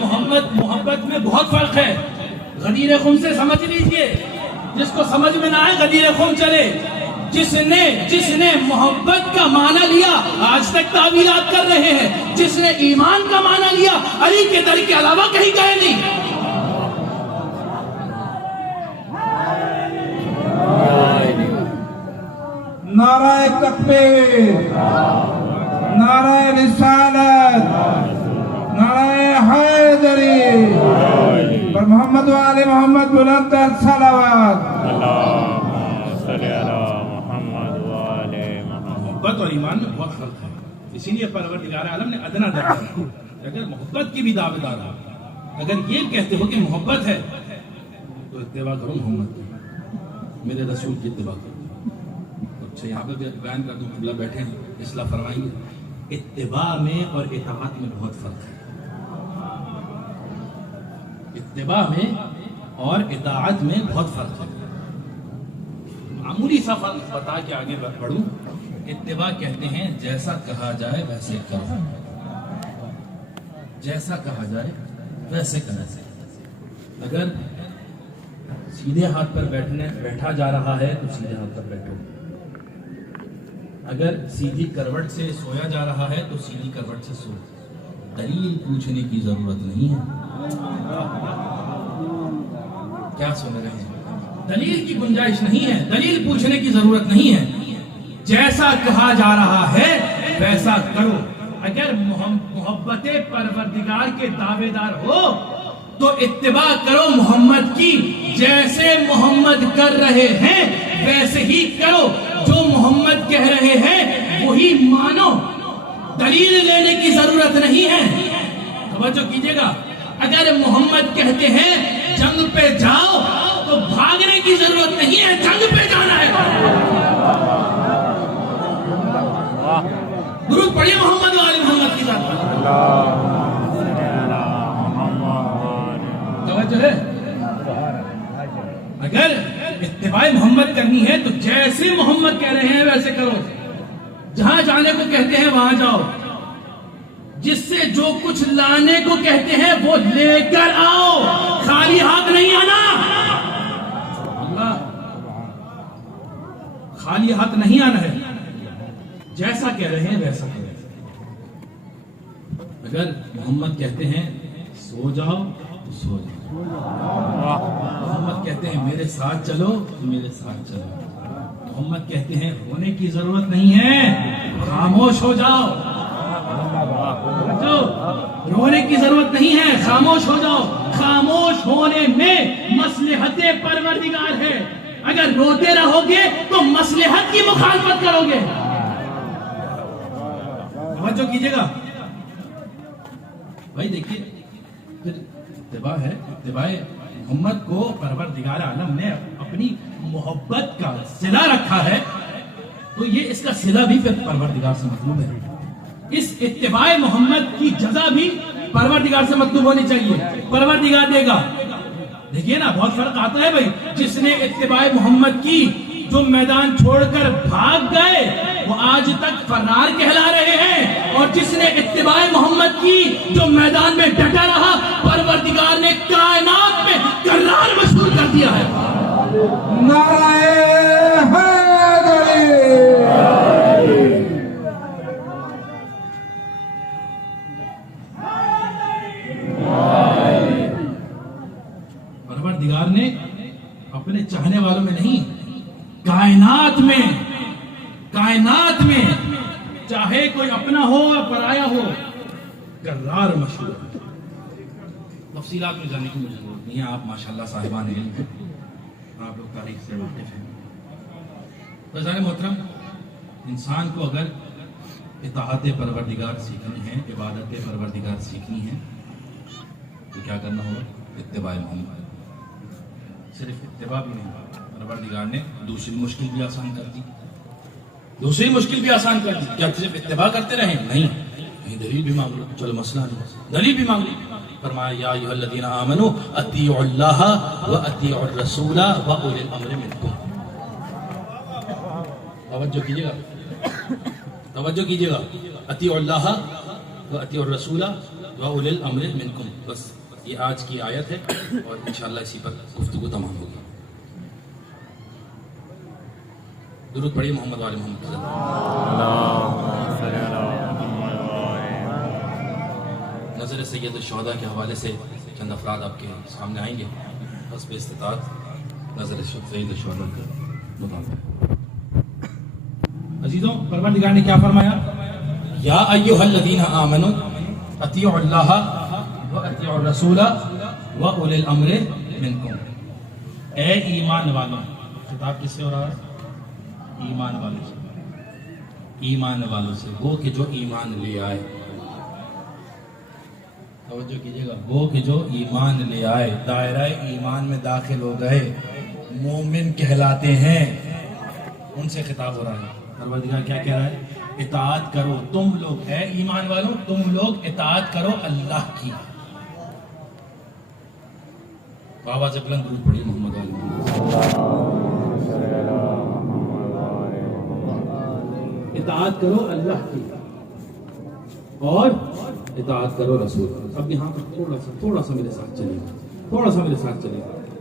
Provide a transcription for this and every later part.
محبت میں بہت فرق ہے. غدیر خم سے سمجھ لیجئے, جس کو سمجھ میں نہ آئے غدیر خم چلے. جس نے محبت کا معنی لیا آج تک تعویلات کر رہے ہیں. جس نے ایمان کا معنی لیا علی کے در کے علاوہ کہیں گئے نہیں. نعرہ تکبیر, نعرہ رسالت, نعرہ حیدری, پر محمد و آل محمد بلند صلوات. محبت اور ایمان میں بہت فرق ہے. اسی لیے پروردگار عالم نے ادنا درجہ, اگر محبت کی بھی دعوت آ رہا, اگر یہ کہتے ہو کہ محبت ہے تو اتباع کرو محمد کی, میرے رسول کی اتباع کرو. اچھا یہاں پہ بیان کر دوں, قبلہ بیٹھے ہیں, اصلاح فرمائیں گے. اتباع میں اور اطاعت میں بہت فرق ہے. اتباع میں اور اطاعت میں بہت فرق ہے. معمولی سا فرق بتا کے آگے بڑھوں. اتباع کہتے ہیں جیسا کہا جائے ویسے کرو, جیسا کہا جائے ویسے کرنا. اگر سیدھے ہاتھ پر بیٹھا جا رہا ہے تو سیدھے ہاتھ پر بیٹھو. اگر سیدھی کروٹ سے سویا جا رہا ہے تو سیدھی کروٹ سے سو. دلیل پوچھنے کی ضرورت نہیں ہے. کیا سن رہے ہیں؟ دلیل کی گنجائش نہیں ہے, دلیل پوچھنے کی ضرورت نہیں ہے. جیسا کہا جا رہا ہے ویسا کرو. اگر محبت پروردگار کے دعوے دار ہو تو اتباع کرو محمد کی. جیسے محمد کر رہے ہیں ویسے ہی کرو. جو محمد کہہ رہے ہیں وہی مانو. دلیل لینے کی ضرورت نہیں ہے. توجہ کیجئے گا, اگر محمد کہتے ہیں جنگ پہ جاؤ تو بھاگنے کی ضرورت نہیں ہے, جنگ پہ جانا ہے. درود پڑھیے محمد و آل محمد کی ذات پر. توجہ ہے. اگر اتباع محمد کرنی ہے تو جیسے محمد کہہ رہے ہیں ویسے کرو. جہاں جانے کو کہتے ہیں وہاں جاؤ. جس سے جو کچھ لانے کو کہتے ہیں وہ لے کر آؤ, خالی ہاتھ نہیں آنا. اللہ, خالی ہاتھ نہیں آنا ہے. جیسا کہہ رہے ہیں ویسا کرو. اگر محمد کہتے ہیں سو جاؤ تو سو جاؤ. محمد کہتے ہیں میرے ساتھ چلو تو میرے ساتھ چلو. محمد کہتے ہیں ہونے کی ضرورت نہیں ہے, خاموش ہو جاؤ. رونے کی ضرورت نہیں ہے, خاموش ہو جاؤ. خاموش ہونے میں مصلحت پروردگار ہے. اگر روتے رہو گے تو مصلحت کی مخالفت کرو گے. توجہ کیجئے گا بھائی. دیکھیے پھر اتباع ہے. اتباع محمد کو پروردگار عالم نے اپنی محبت کا صلہ رکھا ہے تو یہ اس کا صلہ بھی پھر پروردگار سے مطلوب ہے. اس اتباع محمد کی جزا بھی پروردگار سے مطلوب ہونی چاہیے. پروردگار دے گا. دیکھیے نا بہت فرق آتا ہے بھائی. جس نے اتباع محمد کی, جو میدان چھوڑ کر بھاگ گئے وہ آج تک فرار کہلا رہے ہیں, اور جس نے اتباع محمد کی, جو میدان میں ڈٹا رہا, پروردگار نے کائنات میں کرار مشہور کر دیا ہے. نعرہ حیدری. پروردگار نے اپنے چاہنے والوں میں نہیں, کائنات میں چاہے کوئی اپنا ہو یا پرایا ہو, کرار مشہور. تفصیلات میں جانے کی مجھے ضرورت نہیں ہے. آپ ماشاءاللہ صاحبان علم ہیں, آپ لوگ تاریخ سے واقف ہیں. بزار محترم, انسان کو اگر اطاعت پروردگار سیکھنی ہے, عبادت پروردگار سیکھنی ہے تو کیا کرنا ہوگا؟ اتباع محمد. صرف اتباع بھی نہیں, پروردگار نے دوسری مشکل بھی آسان کر دی. دوسری مشکل بھی آسان کر دی. کیا صرف اتباع کرتے رہیں؟ نہیں, دلیل بھی مانگ لو. چلو مسئلہ نہیں, دلیل بھی مانگ لی. فرمایا یا ایھا الذین آمنوا اطیعوا اللہ واطیعوا الرسول واولی الامر منکم. توجہ کیجیے گا, توجہ کیجیے گا. اطیعوا اللہ واطیعوا الرسول وَأُولِي الْأَمْرِ مِنْكُمْ. بس یہ آج کی آیت ہے اور انشاءاللہ اسی پر گفتگو تمام ہوگی. درود پڑھیے محمد وآل محمد. نظر سید الشہداء کے حوالے سے چند افراد آپ کے سامنے آئیں گے. بس بے استطاعت نظر سید الشہداء کا مطالبہ. عزیزوں، پروردگار نے کیا فرمایا؟ یا ایھا الذین آمنوا اطیعوا اللہ واطیعوا الرسول واولی الامر منکم. اے ایمان والوں. خطاب کس سے ہو رہا ہے؟ ایمان والوں سے. ایمان والوں سے، وہ کہ جو ایمان لے آئے. توجہ کیجئے گا، وہ کہ جو ایمان لے آئے، دائرہ ایمان میں داخل ہو گئے، مومن کہلاتے ہیں، ان سے خطاب ہو رہا ہے. پروردگار کیا کہہ رہا ہے؟ اطاعت کرو تم لوگ، اے ایمان والوں تم لوگ اطاعت کرو اللہ کی. بابا سے بلند درود پڑھیے محمد علیہ. اطاعت کرو اللہ کی اور اطاعت کرو رسول. اب یہاں پر تھوڑا سا میرے ساتھ چلے گا،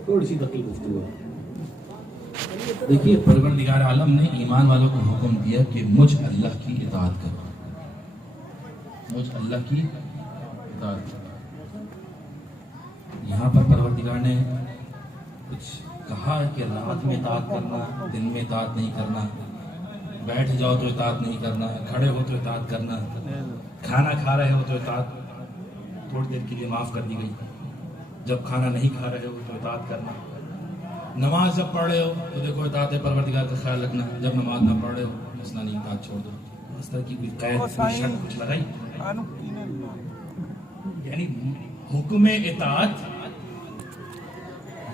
تھوڑی سی دقیق گفتگو. دیکھیے، پروردگار عالم نے ایمان والوں کو حکم دیا کہ مجھ اللہ کی اطاعت کرو، مجھ اللہ کی اطاعت کرو. یہاں پر پروردگار نے کچھ کہا کہ رات میں اطاعت کرنا، دن میں اطاعت نہیں کرنا، بیٹھ جاؤ تو اطاعت نہیں کرنا، کھڑے ہو تو اطاعت کرنا، کھانا کھا رہے ہو تو اطاعت تھوڑی دیر کے لیے معاف کر دی گئی، جب کھانا نہیں کھا رہے ہو تو اطاعت کرنا. نماز جب پڑھ رہے ہو تو دیکھو اطاعت پروردگار کا خیال رکھنا، جب نماز نہ پڑھ رہے ہو مسئلہ نہیں، اطاعت چھوڑ دو. اس طرح کی کوئی قید، کوئی شرط کچھ لگائی؟ یعنی حکم اطاعت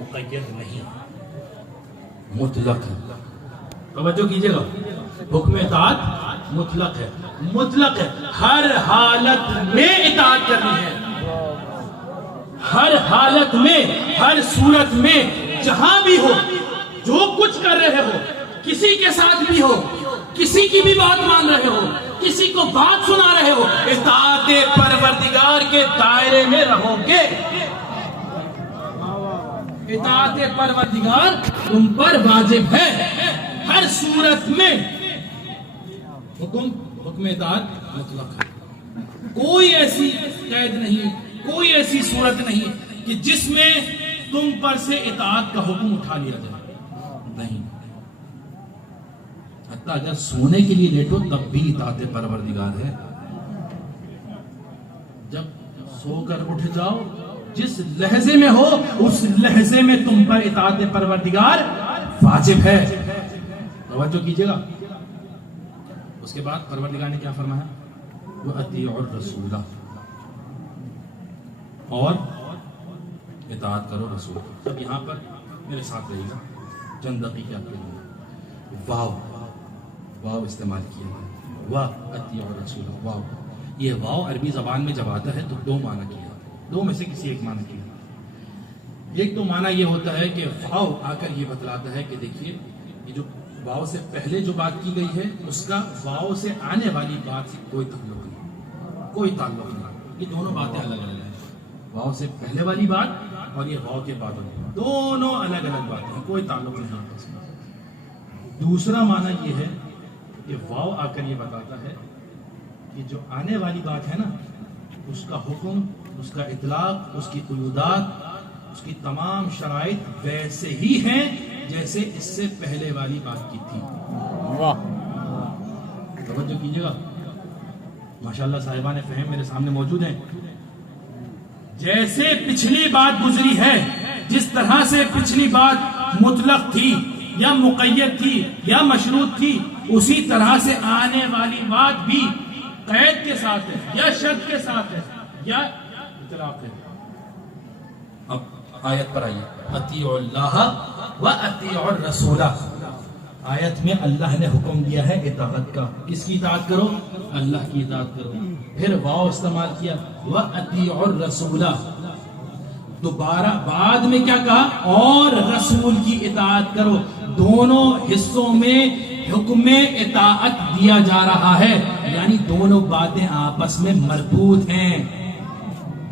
مقید نہیں، مطلق ہے. توجہ کیجئے گا، حکم اطاعت مطلق ہے، مطلق ہے. ہر حالت میں اطاعت کرنی ہے، ہر حالت میں، ہر صورت میں، جہاں بھی ہو، جو کچھ کر رہے ہو، کسی کے ساتھ بھی ہو، کسی کی بھی بات مان رہے ہو، کسی کو بات سنا رہے ہو، اطاعت پروردگار کے دائرے میں رہو گے. اطاعت پروردگار تم پر واجب ہے ہر صورت میں. حکم اطاعت مطلق ہے. کوئی ایسی قید نہیں، کوئی ایسی صورت نہیں کہ جس میں تم پر سے اطاعت کا حکم اٹھا لیا جائے. نہیں، حتیٰ اگر سونے کے لیے لیٹو تب بھی اطاعت پروردگار ہے. جب سو کر اٹھ جاؤ، جس لحظے میں ہو اس لحظے میں تم پر اطاعت پروردگار واجب ہے. توجہ کیجئے گا. اس کے بعد پروردگار نے کیا فرمایا؟ وَأَطِيعُوا الرَّسُولَ، اور اطاعت کرو رسول. اب یہاں پر میرے ساتھ رہیے گا، چند دقیقے آپ کے لیے. واو استعمال کیا ہے. وَأَطِيعُوا الرَّسُولَ. واو، یہ واو عربی زبان میں جب آتا ہے تو دو معنی کیا، دو میں سے کسی ایک معنی کیا. ایک تو معنی یہ ہوتا ہے کہ واو آ کر یہ بتلاتا ہے کہ دیکھیے، یہ جو واو سے پہلے جو بات کی گئی ہے اس کا واو سے آنے والی بات سے کوئی تعلق نہیں، کوئی تعلق نہیں. یہ دونوں باتیں الگ الگ ہیں. واو سے پہلے والی بات اور یہ واو کے بعد والی بات، دونوں الگ الگ باتیں ہیں، کوئی تعلق نہیں آپس میں. دوسرا معنی یہ ہے کہ واو آ کر یہ بتاتا ہے کہ جو آنے والی بات ہے نا، اس کا حکم، اس کا اطلاق، اس کی قیودات، اس کی تمام شرائط ویسے ہی ہیں جیسے اس سے پہلے والی بات کی تھی. توجہ کیجئے گا. ماشاءاللہ صاحبان فہم میرے سامنے موجود ہیں. جیسے پچھلی بات گزری ہے، جس طرح سے پچھلی بات مطلق تھی یا مقید تھی یا مشروط تھی، اسی طرح سے آنے والی بات بھی قید کے ساتھ ہے یا شرط کے ساتھ ہے یا اطلاق ہے. اب آیت پر آئیے. اطیعوا اللہ واطیعوا الرسول. آیت میں اللہ نے حکم دیا ہے اطاعت کا. کس کی اطاعت کرو؟ اللہ کی اطاعت کرو. پھر واو استعمال کیا واطیعوا الرسول. دوبارہ بعد میں کیا کہا؟ اور رسول کی اطاعت کرو. دونوں حصوں میں حکم اطاعت دیا جا رہا ہے، یعنی دونوں باتیں آپس میں مربوط ہیں.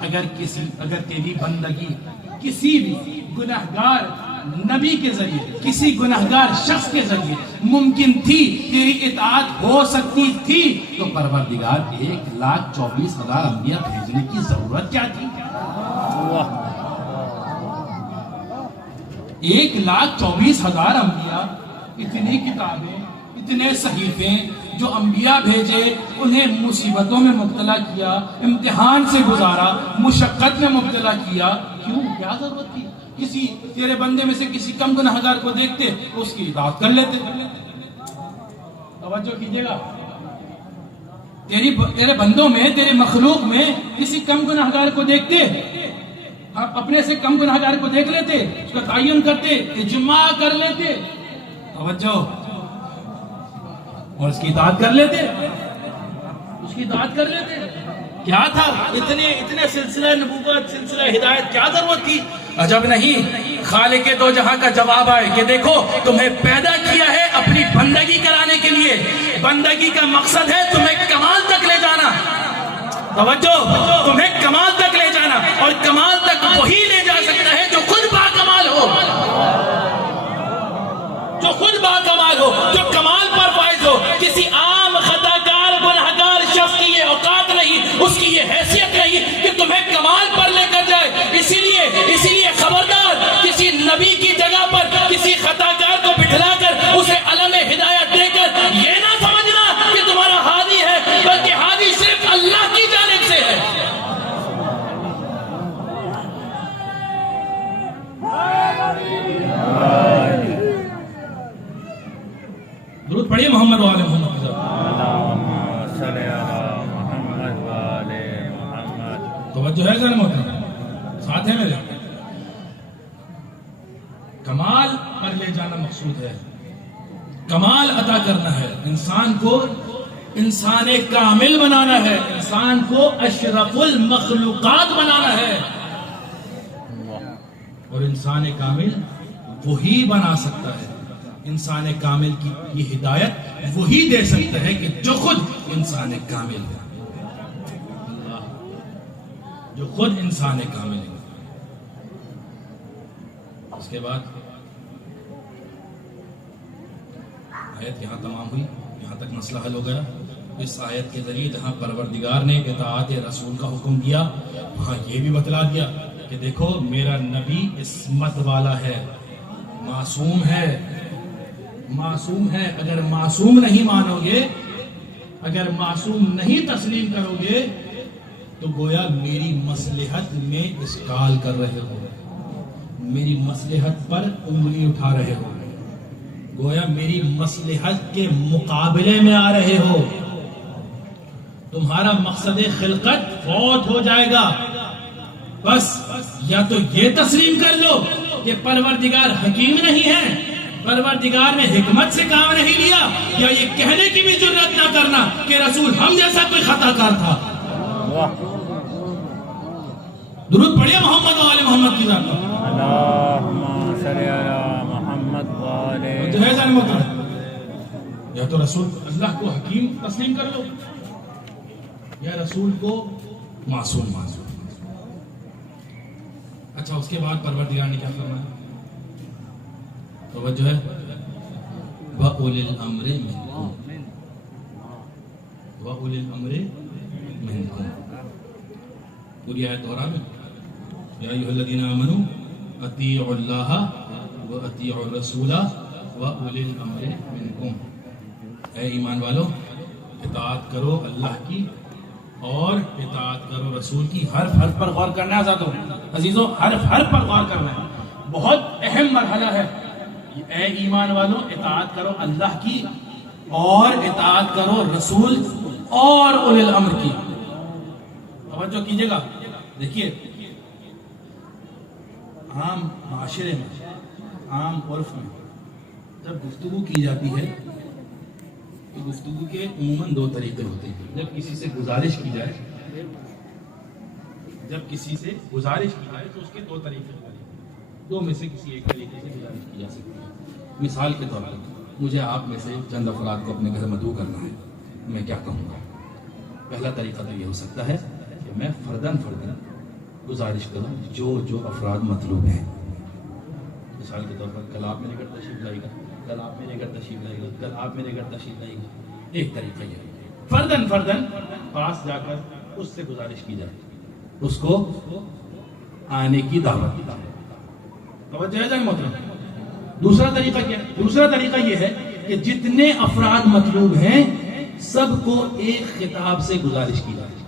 اگر تیری بندگی کسی بھی گناہگار نبی کے ذریعے، کسی گناہگار شخص کے ذریعے ممکن تھی، تیری اطاعت ہو سکتی تھی، تو پروردگار 1,24,000 انبیاء بھیجنے کی ضرورت کیا تھی؟ 1,24,000 انبیاء، اتنی کتابیں، اتنے صحیفے جو انبیاء بھیجے، انہیں مصیبتوں میں مبتلا کیا، امتحان سے گزارا، مشقت میں مبتلا کیا، کیوں؟ کیا ضرورت تھی؟ کسی تیرے بندے میں سے کسی کم گناہگار کو دیکھتے اس کی اطاعت کر لیتے۔ توجہ کیجئے گا، تیرے بندوں میں، تیرے مخلوق میں کسی کم گناہگار کو دیکھتے، اپنے سے کم گناہگار کو دیکھ لیتے، اس کا تعین کرتے، اجماع کر لیتے، توجہ، اور اس کی اطاعت کر لیتے، اس کی اطاعت کر لیتے۔ کیا تھا اتنے سلسلہ نبوت، سلسلہ ہدایت، کیا ضرورت تھی؟ عجب نہیں خالق دو جہاں کا جواب آئے کہ دیکھو تمہیں پیدا کیا ہے اپنی بندگی کرانے کے لیے، بندگی کا مقصد ہے تمہیں کمال تک لے جانا، توجہ، تمہیں کمال تک لے جانا، اور کمال تک وہی لے جا سکتا ہے جو خود باکمال ہو، جو خود باکمال ہو، جو کمال پر فائز ہو۔ کسی عام خطا کار گناہگار شخص کی یہ اوقات نہیں، اس کی یہ حیثیت نہیں کہ تمہیں کمال پر لے کر جائے۔ اسی لیے خبردار، کسی نبی کی جگہ پر کسی خطا کار کو بٹھلا کر اسے علم ہدایت دے کر یہ نہ سمجھنا کہ تمہارا ہادی ہے، بلکہ ہادی صرف اللہ کی جانب سے ہے۔ درود پڑھیے محمد وآل محمد۔ اللہم صلی علی محمد وآل محمد۔ توجہ ہے ذرا محترم، ساتھ ہے میرے؟ کمال پر لے جانا مقصود ہے، کمال عطا کرنا ہے، انسان کو انسان کامل بنانا ہے، انسان کو اشرف المخلوقات بنانا ہے، اور انسان کامل وہی بنا سکتا ہے، انسان کامل کی یہ ہدایت وہی دے سکتا ہے کہ جو خود انسان کامل ہے، جو خود انسان کامل ہے۔ اس کے بعد آیت یہاں تمام ہوئی، یہاں تک مسئلہ حل ہو گیا۔ اس آیت کے ذریعے جہاں پروردگار نے اطاعت رسول کا حکم دیا، وہاں یہ بھی بتلا دیا کہ دیکھو میرا نبی عصمت والا ہے، معصوم ہے، معصوم ہے۔ اگر معصوم نہیں مانو گے، اگر معصوم نہیں تسلیم کرو گے تو گویا میری مصلحت میں اشکال کر رہے ہو، میری مصلحت پر انگلی اٹھا رہے ہو، گویا میری مصلحت کے مقابلے میں آ رہے ہو، تمہارا مقصد خلقت فوت ہو جائے گا۔ بس یا تو یہ تسلیم کر لو کہ پروردگار حکیم نہیں ہے، پروردگار نے حکمت سے کام نہیں لیا، یا یہ کہنے کی بھی جرات نہ کرنا کہ رسول ہم جیسا کوئی خطا کار تھا۔ درود پڑھیے محمد و آل محمد کی ذات پر۔ اللہم صلی علی محمد وآل جو ہے ظالم محترم، یا تو رسول اللہ کو حکیم تسلیم کر لو، یا رسول کو معصوم معصوم۔ اچھا، اس کے بعد پروردگار نے کیا فرمایا؟ توجہ ہے، وَأُولِي الْأَمْرِ مِنْكُمْ، وَأُولِي الْأَمْرِ مِنْكُمْ، پوری آیت دہرا میں، یا ایھا الذین آمنوا اطیعوا اللہ واطیعوا الرسول وَأُولِي الْأَمْرِ مِنْكُمْ، اے ایمان والو اطاعت کرو اللہ کی اور اطاعت کرو رسول کی۔ حرف پر غور کرنا ہے آزادوں، عزیزوں، حرف پر غور کرنا ہے، بہت اہم مرحلہ ہے۔ اے ایمان والو اطاعت کرو اللہ کی اور اطاعت کرو رسول اور اولی الامر کی۔ توجہ کیجئے گا، دیکھیے عام معاشرے میں، عام عرف میں جب گفتگو کی جاتی ہے تو گفتگو کے عموماً دو طریقے ہوتے ہیں۔ جب کسی سے گزارش کی جائے، تو اس کے دو طریقے ہوتے ہیں، دو میں سے کسی ایک طریقے سے گزارش کی جا سکتی ہے۔ مثال کے طور پر مجھے آپ میں سے چند افراد کو اپنے گھر مدعو کرنا ہے، میں کیا کہوں گا؟ پہلا طریقہ تو یہ ہو سکتا ہے کہ میں فرداً گزارش کروں جو افراد مطلوب ہیں. مثال کے طور پر کل آپ میرے گھر تشریف لائے گا, کل آپ میرے گھر تشریف لائے گا, کل آپ میرے گھر تشریف لائے گا. ایک طریقہ یہ ہے فردن پاس جا کر اس سے گزارش کی جائے, اس کو آنے کی دعوت. توجہ ہے جائے محترم. دوسرا طریقہ کیا ہے؟ دوسرا طریقہ یہ ہے کہ جتنے افراد مطلوب ہیں سب کو ایک خطاب سے گزارش کی جائے.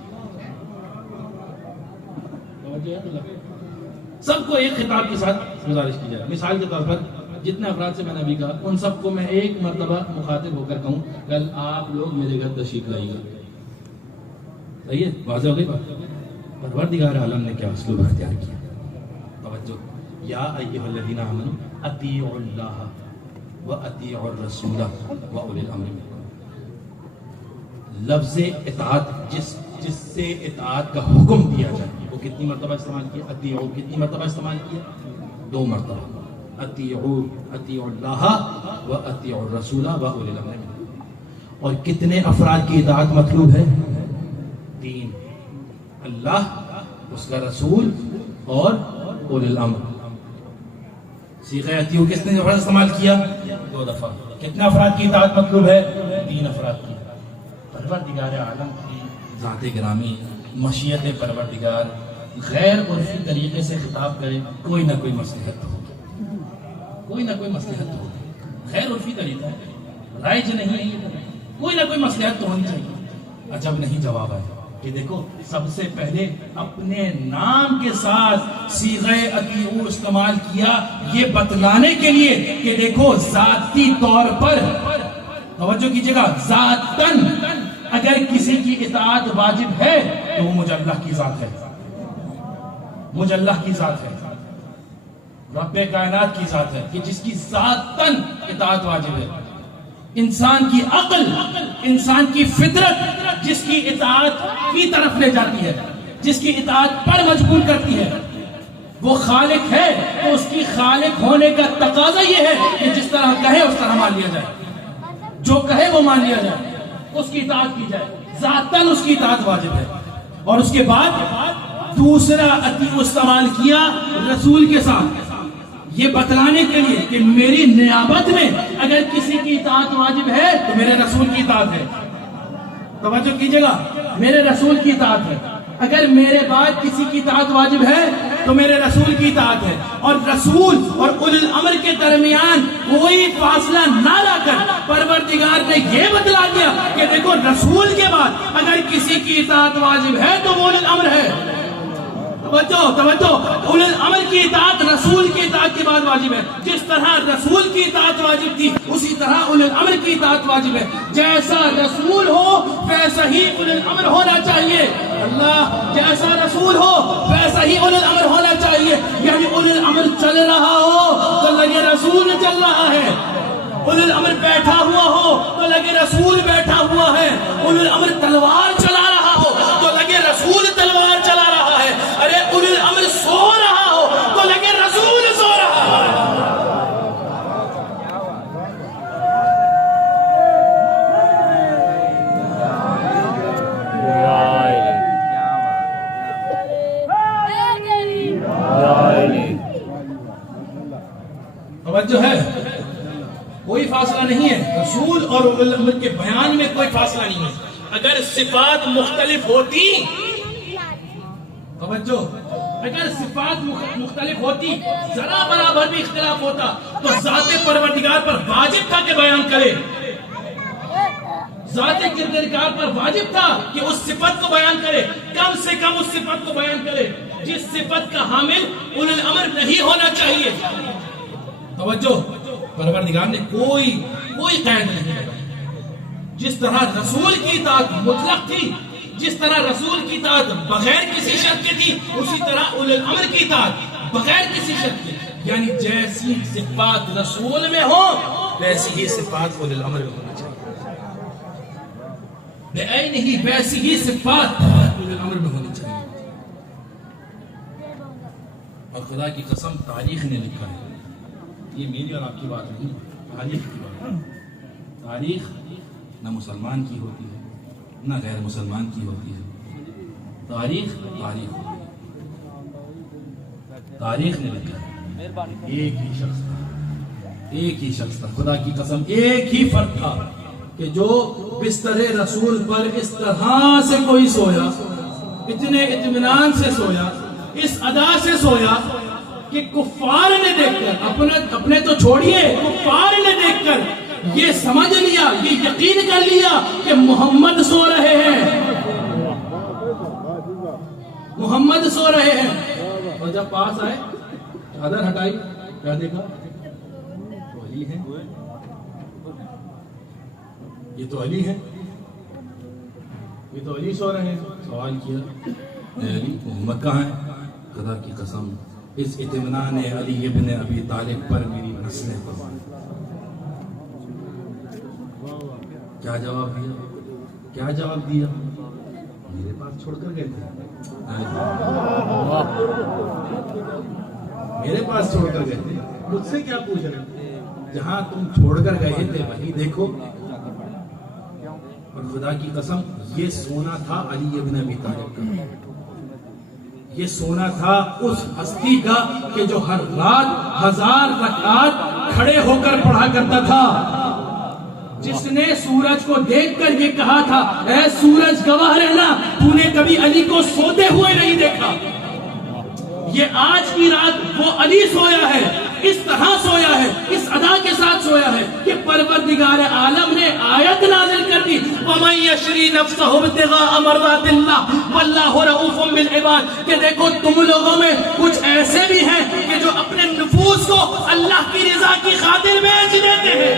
سب کو ایک خطاب کے ساتھ گزارش کی جائے. مثال کے طور پر جتنے افراد سے میں نے ابھی کہا ان سب کو میں ایک مرتبہ مخاطب ہو کر کہوں کل آپ لوگ میرے گھر تشریف لائیے گا. صحیح ہے, واضح ہو گئی بات. پروردگار عالم نے کیا اسلوب اختیار کیا. توجہ, یا ایھا الذین آمنوا اطیعوا اللہ واطیعوا الرسول واولی الامر منکم. لفظ اطاعت جس سے اطاعت کا حکم دیا جائے وہ کتنی مرتبہ استعمال کیا؟ اطیعوا. کتنی مرتبہ استعمال کیا؟ 2 مرتبہ. اطیعوا اللہ واطیعوا الرسول واولی الامر منکم. اور کتنے افراد کی اطاعت مطلوب ہے؟ 3. اللہ, اس کا رسول اور اولی الامر. صیغہ اطیعوا کس نے استعمال کیا؟ 2 دفعہ. کتنے افراد کی اطاعت مطلوب ہے؟ 3 افراد کی. پروردگار عالم کی ذات گرامی, مشیت پروردگار غیر عرفی طریقے سے خطاب کرے, کوئی نہ کوئی مصلحت ہوگی, کوئی نہ کوئی مصلحت ہوگی. غیر عرفی طریقہ رائج نہیں ہے, کوئی نہ کوئی مصلحت تو ہونی چاہیے. عجب نہیں جواب آیا کہ دیکھو سب سے پہلے اپنے نام کے ساتھ صیغہ اطیعوا استعمال کیا, یہ بتلانے کے لیے کہ دیکھو ذاتی طور پر, توجہ کیجئے گا, ذاتاً اگر کسی کی اطاعت واجب ہے تو وہ مجھے اللہ کی ذات ہے, مجھے اللہ کی ذات ہے, رب کائنات کی ذات ہے کہ جس کی ذاتاً اطاعت واجب ہے. انسان کی عقل, انسان کی فطرت جس کی اطاعت کی طرف لے جاتی ہے, جس کی اطاعت پر مجبور کرتی ہے, وہ خالق ہے تو اس کی خالق ہونے کا تقاضا یہ ہے کہ جس طرح کہے اس طرح مان لیا جائے, جو کہے وہ مان لیا جائے, اس کی اطاعت کی جائے. ذاتاً اس کی اطاعت واجب ہے. اور اس کے بعد دوسرا اطیعوا استعمال کیا رسول کے ساتھ, یہ بتلانے کے لیے کہ میری نیابت میں اگر کسی کی اطاعت واجب ہے تو میرے رسول کی اطاعت ہے. توجہ کیجئے گا, میرے رسول کی اطاعت ہے. اگر میرے بعد کسی کی اطاعت واجب ہے تو میرے رسول کی اطاعت ہے. اور رسول اور اولی الامر کے درمیان کوئی فاصلہ نہ لا کر پروردگار نے یہ بتلا دیا کہ دیکھو رسول کے بعد اگر کسی کی اطاعت واجب ہے تو وہ اولی الامر ہے. توجہ, اولی الامر کی اطاعت رسول کی اطاعت کے بعد واجب ہے. جس طرح رسول کی اطاعت واجب تھی اسی طرح اولی الامر کی اطاعت واجب ہے. جیسا رسول ہو ویسا ہی اولی الامر ہونا چاہیے. اللہ, جیسا رسول ہو ویسا ہی اولی الامر ہونا چاہیے. یعنی اولی الامر چل رہا ہو تو لگے رسول چل رہا ہے, اولی الامر بیٹھا ہوا ہو تو لگے رسول بیٹھا ہوا ہے, اولی الامر تلوار چلا رہا ہو تو لگے رسول تلوار چلا رہا ہے. ارے اولی الامر سو رہا ہو تو لگے رسول سو رہا ہے. توجہ ہے, کوئی فاصلہ نہیں ہے. رسول اور اولی الامر کے بیان میں کوئی فاصلہ نہیں ہے. اگر صفات مختلف ہوتی, توجہ, اگر صفات مختلف ہوتی, ذرا برابر بھی اختلاف ہوتا تو ذات پروردگار پر واجب تھا کہ بیان کرے. ذات پروردگار پر واجب تھا کہ اس صفت کو بیان کرے, کم سے کم اس صفت کو بیان کرے جس صفت کا حامل اولی الامر نہیں ہونا چاہیے. توجہ, پروردگار نے کوئی قید نہیں لگا. جس طرح رسول کی اطاعت مطلق تھی, جس طرح رسول کی اطاعت بغیر کسی شرط کے تھی, اسی طرح اولی الامر کی اطاعت بغیر کسی شرط کے. یعنی جیسی صفات رسول میں ہو ویسی ہی صفات اولی الامر میں ہونا چاہیے. بعین ہی ویسی ہی صفات اولی الامر میں ہونی چاہیے. اور خدا کی قسم تاریخ نے لکھا ہے, یہ میری اور آپ کی بات نہیں, تاریخ کی بات ہے. تاریخ نہ مسلمان کی ہوتی ہے نہ غیر مسلمان کی ہوتی ہے. تاریخ ہوتی ہے. تاریخ نے لکھا ہے ایک ہی شخص تھا، ایک ہی شخص تھا، خدا کی قسم ایک ہی فرد تھا کہ جو بستر رسول پر اس طرح سے کوئی سویا، اتنے اطمینان سے سویا، اس ادا سے سویا کہ کفار نے دیکھ کر، اپنے تو چھوڑیے، کفار نے دیکھ کر یہ سمجھ لیا، یہ یقین کر لیا کہ محمد سو رہے ہیں، محمد سو رہے ہیں۔ اور جب پاس آئے، چادر ہٹائی، کیا دیکھا؟ تو علی ہے، یہ تو علی ہے، یہ تو علی سو رہے ہیں۔ سوال کیا، اے علی محمد کہاں ہے؟ خدا کی قسم اس اطمینان علی ابن ابی طالب پر میری نسلیں قربان۔ کیا جواب دیا؟ کیا جواب دیا؟ میرے پاس چھوڑ کر گئے تھے، میرے پاس چھوڑ کر گئے تھے، مجھ سے کیا پوچھ رہے ہیں؟ جہاں تم چھوڑ کر گئے تھے وہیں دیکھو۔ اور خدا کی قسم یہ سونا تھا علی ابن ابی طالب کا، یہ سونا تھا اس ہستی کا کہ جو ہر رات 1000 رکعات کھڑے ہو کر پڑھا کرتا تھا، جس نے سورج کو دیکھ کر یہ کہا تھا، اے سورج گواہ رہنا، تو نے کبھی علی کو سوتے ہوئے نہیں دیکھا۔ یہ آج کی رات وہ علی سویا ہے، اس طرح سویا ہے، اس ادا کے ساتھ سویا ہے کہ پروردگار عالم نے آیت نازل کر دی، وَمَن يَشْرِي نَفْسَهُ ابْتِغَاءَ مَرْضَاتِ اللَّهِ وَاللَّهُ رَءُوفٌ بِالْعِبَادِ، کہ دیکھو تم لوگوں میں کچھ ایسے بھی ہیں کہ جو اپنے نفوس کو اللہ کی رضا کی خاطر بیچ دیتے ہیں۔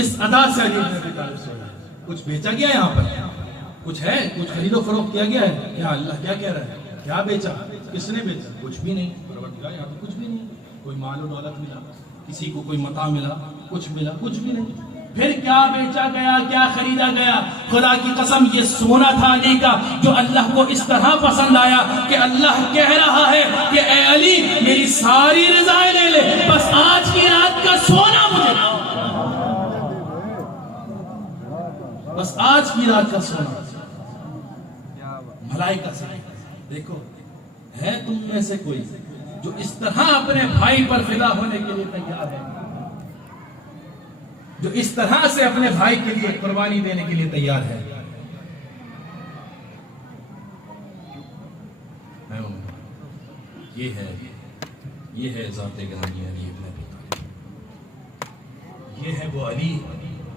اس ادا سے علی ابن ابی طالب سویا، کچھ بیچا گیا یہاں پر؟ کچھ ہے؟ کچھ خرید و فروخت کیا گیا ہے؟ کیا اللہ کیا کہہ رہا ہے؟ کیا بیچا؟ کس نے بیچا؟ کچھ بھی نہیں۔ پروردگار یہاں پر کچھ بھی نہیں، کوئی مال و دولت ملا، کسی کو کوئی متاع ملا، کچھ ملا، کچھ بھی نہیں۔ پھر کیا بیچا گیا، کیا خریدا گیا؟ خدا کی قسم یہ سونا تھا علی کا جو اللہ کو اس طرح پسند آیا کہ اللہ کہہ رہا ہے کہ اے علی میری ساری رضائیں لے لے، بس آج کی رات کا سونا مجھے، بس آج کی رات کا سونا۔ ملائکہ سے دیکھو، ہے تم میں سے کوئی جو اس طرح اپنے بھائی پر فدا ہونے کے لیے تیار ہے، جو اس طرح سے اپنے بھائی کے لیے قربانی دینے کے لیے تیار ہے؟ یہ ہے ذات گرامی علی ابن ابی طالب، یہ ہے وہ علی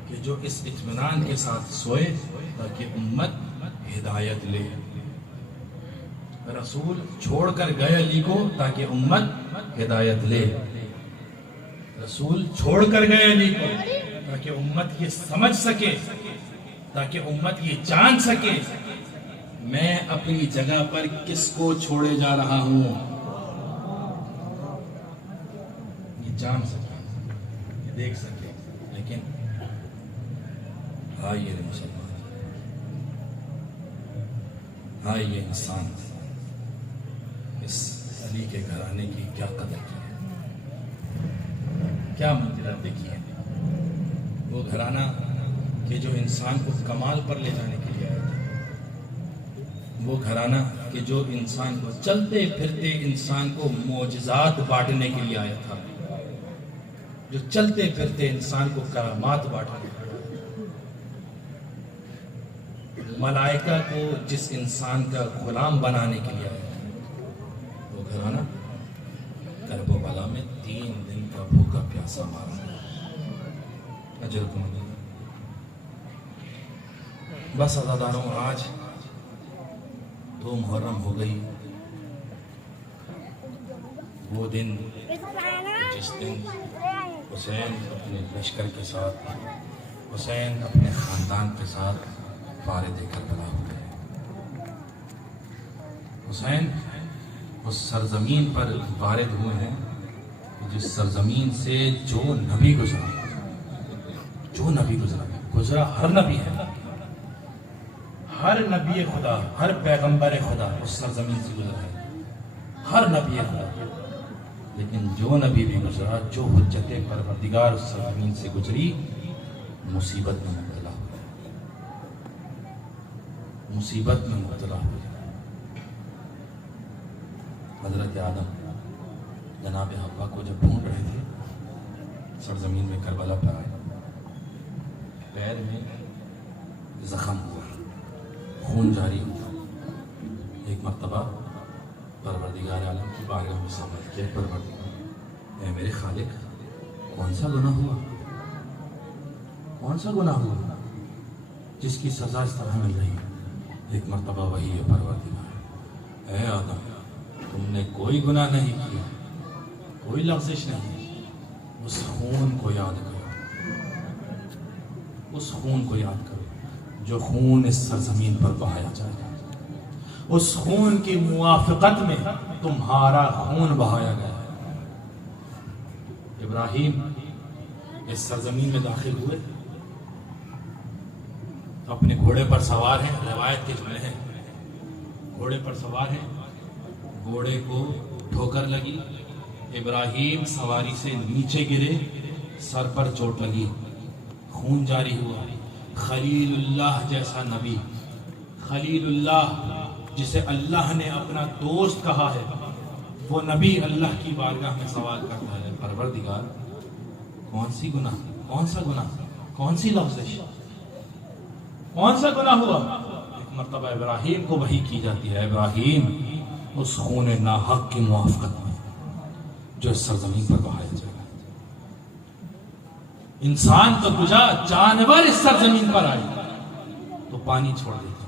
کہ جو اس اطمینان کے ساتھ سوئے تاکہ امت ہدایت لے۔ رسول چھوڑ کر گئے علی کو تاکہ امت ہدایت لے، رسول چھوڑ کر گئے علی کو تاکہ امت یہ سمجھ سکے، تاکہ امت یہ جان سکے میں اپنی جگہ پر کس کو چھوڑے جا رہا ہوں، یہ جان سکے، یہ دیکھ سکے۔ لیکن ہائے یہ مسلمان، ہائے یہ انسان، اس علی کے گھرانے کی کیا قدر کی ہے، کیا منزلت دیکھی ہے۔ وہ گھرانہ کہ جو انسان کو کمال پر لے جانے کے لیے آیا تھا، وہ گھرانہ کہ جو انسان کو چلتے پھرتے انسان کو معجزات بانٹنے کے لیے آیا تھا، جو چلتے پھرتے انسان کو کرامات بانٹنے، ملائکہ کو جس انسان کا غلام بنانے کے لیے آیا تھا، وہ گھرانہ کرب و بلا میں 3 دن کا بھوکا پیاسا مارا، اجر کو مدد۔ بس عزاداروں، آج 2 محرم ہو گئی، وہ دن جس دن حسین اپنے لشکر کے ساتھ، حسین اپنے خاندان کے ساتھ وارد کربلا ہو گئے۔ حسین اس سرزمین پر وارد ہوئے ہیں جس سرزمین سے جو نبی گزرا، جو نبی گزرا ہر نبی ہے، ہر نبی خدا، ہر پیغمبر خدا اس سرزمین سے گزرا ہے، ہر نبی خدا۔ لیکن جو نبی بھی گزرا، جو حجت پروردگار اس سرزمین سے گزری، مصیبت میں مبتلا ہوا، مصیبت میں مبتلا ہو گیا۔ حضرت آدم جناب حوا کو جب ڈھونڈ رہے تھے سرزمین میں کربلا پر آئے، پیر میں زخم ہوا، خون جاری ہوا۔ ایک مرتبہ پروردگار عالم کی بارگاہ میں سوال کیا، پروردگار اے میرے خالق، کون سا گناہ ہوا، کون سا گناہ ہوا جس کی سزا اس طرح مل رہی ہے؟ ایک مرتبہ وہی ہے، پروردگار اے آدم، تم نے کوئی گناہ نہیں کیا، کوئی لغزش نہیں، اس خون کو یاد کرو، اس خون کو یاد کرو جو خون اس سرزمین پر بہایا جائے گا، اس خون کی موافقت میں تمہارا خون بہایا گیا ہے۔ ابراہیم اس سرزمین میں داخل ہوئے، اپنے گھوڑے پر سوار ہیں، روایت کے جملے ہیں، گھوڑے پر سوار ہیں، گھوڑے کو ٹھوکر لگی، ابراہیم سواری سے نیچے گرے، سر پر چوٹ لگی، خون جاری ہوا۔ خلیل اللہ جیسا نبی، خلیل اللہ جسے اللہ نے اپنا دوست کہا ہے، وہ نبی اللہ کی بارگاہ میں سوال کرتا ہے، پروردگار کون سی گناہ، کون سا گناہ، کون سی لغزش، کون سا گناہ ہوا؟ ایک مرتبہ ابراہیم کو وحی کی جاتی ہے، ابراہیم اس خون ناحق کی موافقت میں جو اس سرزمین پر بہایا جائے گا۔ انسان تو کجا، جانور اس سرزمین پر آئے تو پانی چھوڑ دیتے۔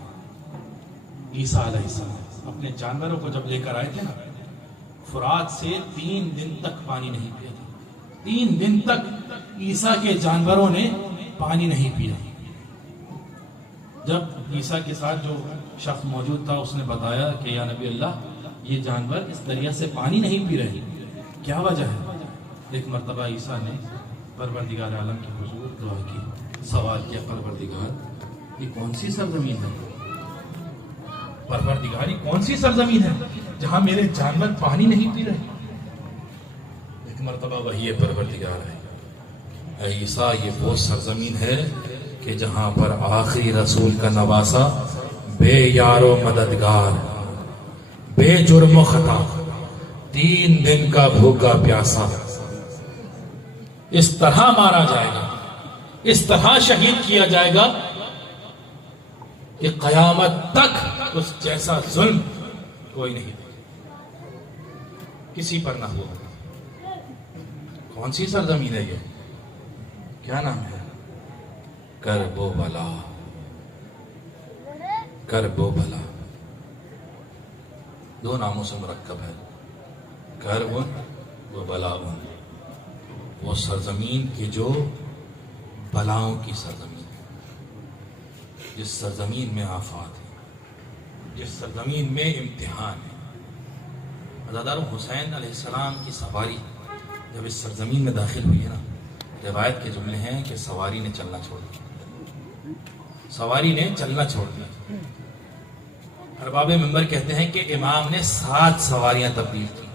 عیسیٰ علیہ السلام اپنے جانوروں کو جب لے کر آئے تھے نا، فرات سے 3 دن تک پانی نہیں پیا تھا، 3 دن تک عیسیٰ کے جانوروں نے پانی نہیں پیا۔ جب عیسیٰ کے ساتھ جو شخص موجود تھا اس نے بتایا کہ یا نبی اللہ، یہ جانور اس دریا سے پانی نہیں پی رہے، کیا وجہ ہے؟ ایک مرتبہ عیسیٰ نے پروردگار عالم کے حضور دعا کی، سوال کیا، پروردگار یہ کون سی سرزمین ہے؟ پروردگار یہ کون سی سرزمین ہے جہاں میرے جانور پانی نہیں پی رہے؟ ایک مرتبہ وہی پروردگار ہے، اے عیسیٰ یہ وہ سرزمین ہے کہ جہاں پر آخری رسول کا نواسا بے یار و مددگار، بے جرم و خطا، 3 دن کا بھوکا پیاسا اس طرح مارا جائے گا، اس طرح شہید کیا جائے گا کہ قیامت تک اس جیسا ظلم کوئی نہیں کسی پر نہ ہوا۔ کون سی سرزمین ہے یہ؟ کیا نام ہے؟ کرب و بلا، کرب و بلا، 2 ناموں سے مرکب ہے، کرب و بلا۔ وہ سرزمین کی جو بلاؤں کی سرزمین ہے، جس سرزمین میں آفات ہے، جس سرزمین میں امتحان ہے۔ عزادارو، حسین علیہ السلام کی سواری جب اس سرزمین میں داخل ہوئی ہے نا، روایت کے جملے ہیں کہ سواری نے چلنا چھوڑ دیا، سواری نے چلنا چھوڑ دیا۔ ارباب منبر کہتے ہیں کہ امام نے 7 سواریاں تبدیل کی،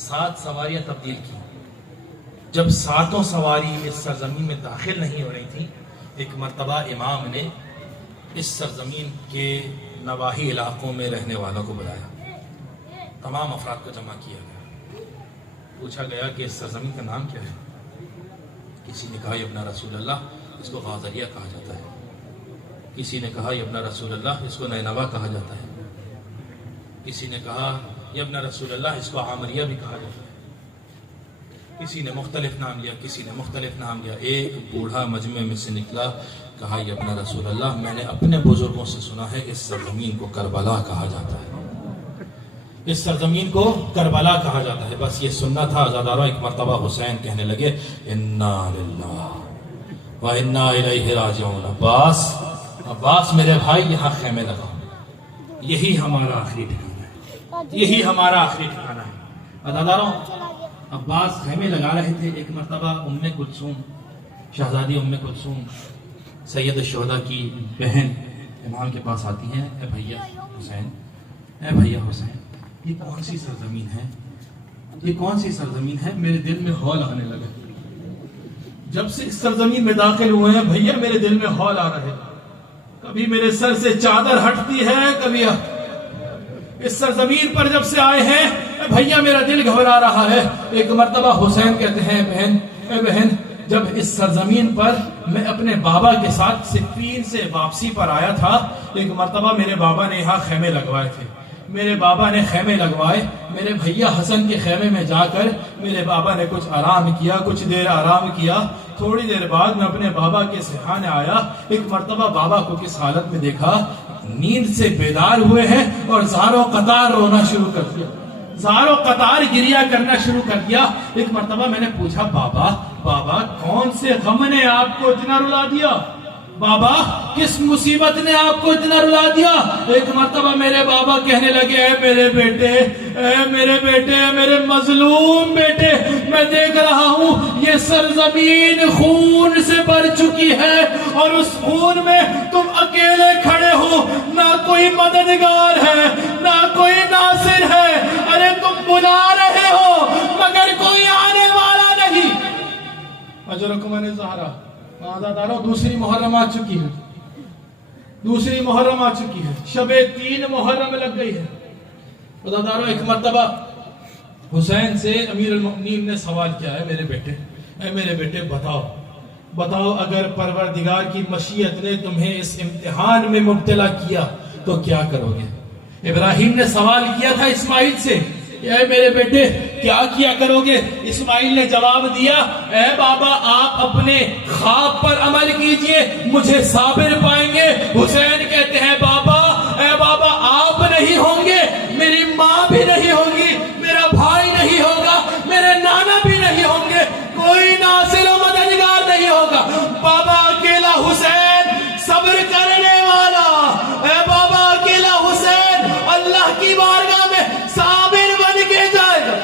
7 سواریاں تبدیل کی۔ جب 7 سواری اس سرزمین میں داخل نہیں ہو رہی تھی، ایک مرتبہ امام نے اس سرزمین کے نواحی علاقوں میں رہنے والوں کو بلایا، تمام افراد کو جمع کیا گیا، پوچھا گیا کہ اس سرزمین کا نام کیا ہے؟ کسی نے کہا یہ اپنا رسول اللہ، اس کو غازریہ کہا جاتا ہے۔ کسی نے کہا یہ اپنا رسول اللہ، اس کو نینوا کہا جاتا ہے۔ کسی نے کہا یہ اپنا رسول اللہ، اس کو عامریہ بھی کہا جاتا ہے۔ کسی نے مختلف نام لیا، کسی نے مختلف نام لیا۔ ایک بوڑھا مجمع میں سے نکلا، کہا یہ اپنا رسول اللہ، میں نے اپنے بزرگوں سے سنا ہے اس سرزمین کو کربلا کہا جاتا ہے، اس سرزمین کو کربلا کہا جاتا ہے۔ بس یہ سننا تھا عزادارو۔ ایک مرتبہ حسین کہنے لگے انا للہ و انا الیہ راجعون، عباس میرے بھائی یہاں خیمے لگاؤ، یہی ہمارا آخری ٹھکانہ ہے، یہی ہمارا آخری ٹھکانہ ہے۔ عزادارو، عباس خیمے لگا رہے تھے۔ ایک مرتبہ ام کلثوم، شہزادی ام کلثوم سید الشہداء کی بہن امام کے پاس آتی ہیں، اے بھیا حسین، اے بھیا حسین، یہ کون سی سرزمین ہے؟ یہ کون سی سرزمین ہے؟ میرے دل میں ہول آنے لگا، جب سے اس سرزمین میں داخل ہوئے ہیں بھیا میرے دل میں ہول آ رہے۔ کبھی میرے سر سے چادر ہٹتی ہے، کبھی اس سرزمین پر جب سے آئے ہیں بھیا میرا دل گھبرا رہا ہے۔ ایک مرتبہ حسین کہتے ہیں بہن جب اس سرزمین پر میں اپنے بابا کے ساتھ صفین سے واپسی پر آیا تھا، ایک مرتبہ میرے بابا نے یہاں خیمے لگوائے تھے، میرے بابا نے خیمے لگوائے، میرے بھیا حسن کے خیمے میں جا کر میرے بابا نے کچھ آرام کیا، کچھ دیر آرام کیا، تھوڑی دیر بعد میں اپنے بابا کے سرحانے آیا، ایک مرتبہ بابا کو کس حالت میں دیکھا، نیند سے بیدار ہوئے ہیں اور زاروں قطار رونا شروع کر دیا، زاروں قطار گریا کرنا شروع کر دیا۔ ایک مرتبہ میں نے پوچھا بابا کون سے غم نے آپ کو اتنا رلا دیا، بابا کس مصیبت نے آپ کو اتنا رلا دیا؟ ایک مرتبہ میرے بابا کہنے لگے اے میرے بیٹے میرے مظلوم بیٹے، میں دیکھ رہا ہوں یہ سرزمین خون سے بھر چکی ہے اور اس خون میں تم اکیلے کھڑے ہو، نہ کوئی مددگار ہے نہ کوئی ناصر ہے، ارے تم بلا رہے ہو مگر کوئی آنے والا نہیں۔ اجرکم من زہرا عزادارو دوسری محرم آ چکی ہے، شب 3 محرم لگ گئی ہے۔ عزادارو ایک مرتبہ حسین سے امیر المؤمنین نے سوال کیا ہے میرے بیٹے بتاؤ اگر پروردگار کی مشیت نے تمہیں اس امتحان میں مبتلا کیا تو کیا کرو گے؟ ابراہیم نے سوال کیا تھا اسماعیل سے، اے میرے بیٹے کیا کیا کرو گے؟ اسماعیل نے جواب دیا، اے بابا آپ اپنے خواب پر عمل کیجئے، مجھے صابر پائیں گے۔ حسین کہتے ہیں اے بابا آپ نہیں ہوں گے، میری ماں بھی نہیں ہوگی، میرا بھائی نہیں ہوگا، میرے نانا بھی نہیں ہوں گے، کوئی ناصر و مددگار نہیں ہوگا، بابا اکیلا حسین صبر کرنے والا، اے بابا اکیلا حسین اللہ کی بارگاہ میں صابر بن کے جائے گا۔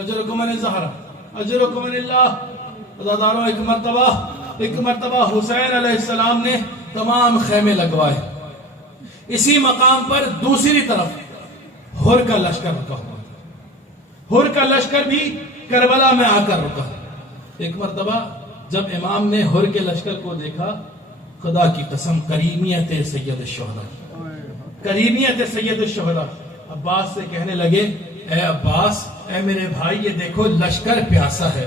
اجرکم من زہرا اجرکم من اللہ۔ عزاداروں ایک مرتبہ حسین علیہ السلام نے تمام خیمے لگوائے، اسی مقام پر دوسری طرف ہر کا لشکر رکا ہوا تھا، ہر کا لشکر بھی کربلا میں آ کر رکا۔ ایک مرتبہ جب امام نے ہر کے لشکر کو دیکھا، خدا کی قسم کریمیت سید الشہداء عباس سے کہنے لگے، اے عباس اے میرے بھائی یہ دیکھو لشکر پیاسا ہے،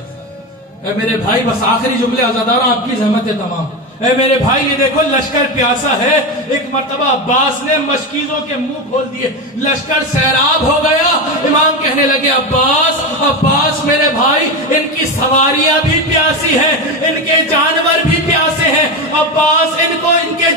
اے میرے بھائی بس آخری جملے عزاداروں آپ کی زحمت ہے تمام، اے میرے بھائی یہ دیکھو لشکر پیاسا ہے۔ ایک مرتبہ عباس نے مشکیزوں کے منہ کھول دیے، لشکر سیراب ہو گیا۔ امام کہنے لگے عباس میرے بھائی ان کی سواریاں بھی پیاسی ہیں، ان کے جانور بھی پیاسے ہیں، عباس ان کو ان کے